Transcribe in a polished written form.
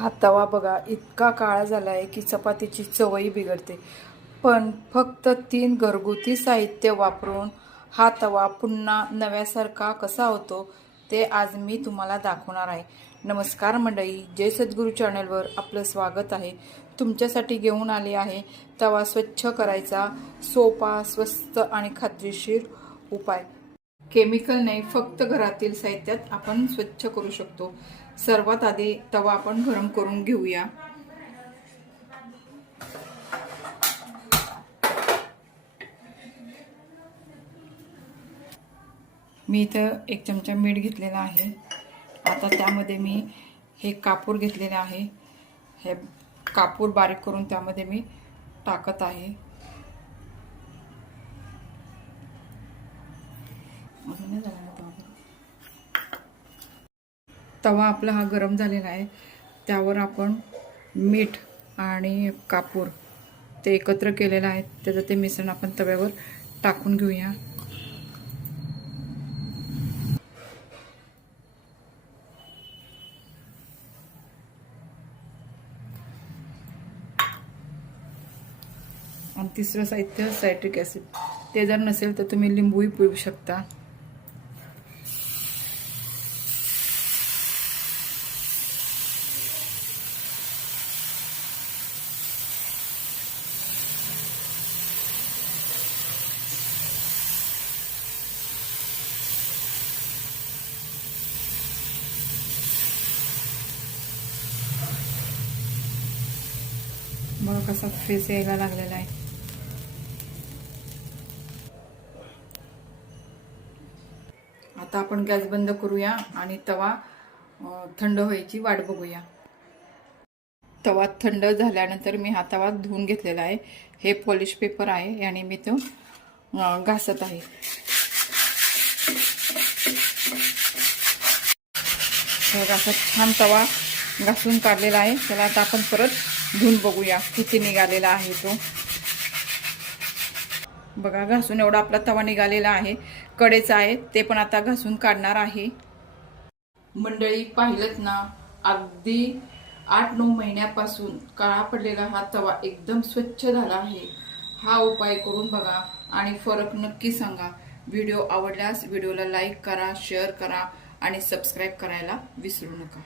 हा तवा बघा इतका काळा झाला आहे की चपातीची चवही बिघडते. पण फक्त 3 घरगुती साहित्य वापरून हा तवा पुन्हा नव्यासारखा कसा होतो ते आज मी तुम्हाला दाखवणार आहे. नमस्कार मंडळी, जय सद्गुरू चॅनलवर आपलं स्वागत आहे. तुमच्यासाठी घेऊन आले आहे तवा स्वच्छ करायचा सोपा, स्वस्त आणि खात्रीशीर उपाय. केमिकल नाही, फक्त घरातील साहित्यात आपण स्वच्छ करू शकतो. सर्वात आधी तवा आपण गरम करून घेऊया. मी इथं 1 चमचा मीठ घेतलेला आहे. आता त्यामध्ये मी हे कापूर घेतलेले आहे. हे कापूर बारीक करून त्यामध्ये मी टाकत आहे. तवा आपला हा गरम झालेला आहे. त्यावर आपण मीठ आणि कापूर ते एकत्र केलेलं आहे. त्याचं ते मिश्रण आपण तव्यावर टाकून घेऊया. आणि तिसरं साहित्य सायट्रिक ॲसिड. ते जर नसेल तर तुम्ही लिंबूही पिळू शकता. बघा कसा फेस यायला लागलेला आहे. आता आपण गॅस बंद करूया आणि तवा थंड व्हायची वाट बघूया. तवा थंड झाल्यानंतर मी हा तवा धुवून घेतलेला आहे. हे पॉलिश पेपर आहे आणि मी तो घासत आहे. असा छान तवा घासून काढलेला आहे. त्याला आता आपण परत धुवून बघूया किती निघालेला आहे तो. बघा घासून एवढा आपला तवा निघालेला आहे. कडेचा आहे ते पण आता घासून काढणार आहे. मंडळी पाहिलंत ना, अगदी 8-9 महिन्यापासून काळा पडलेला हा तवा एकदम स्वच्छ झाला आहे. हा उपाय करून बघा आणि फरक नक्की सांगा. व्हिडिओ आवडल्यास व्हिडिओला लाईक करा, शेअर करा आणि सबस्क्राईब करायला विसरू नका.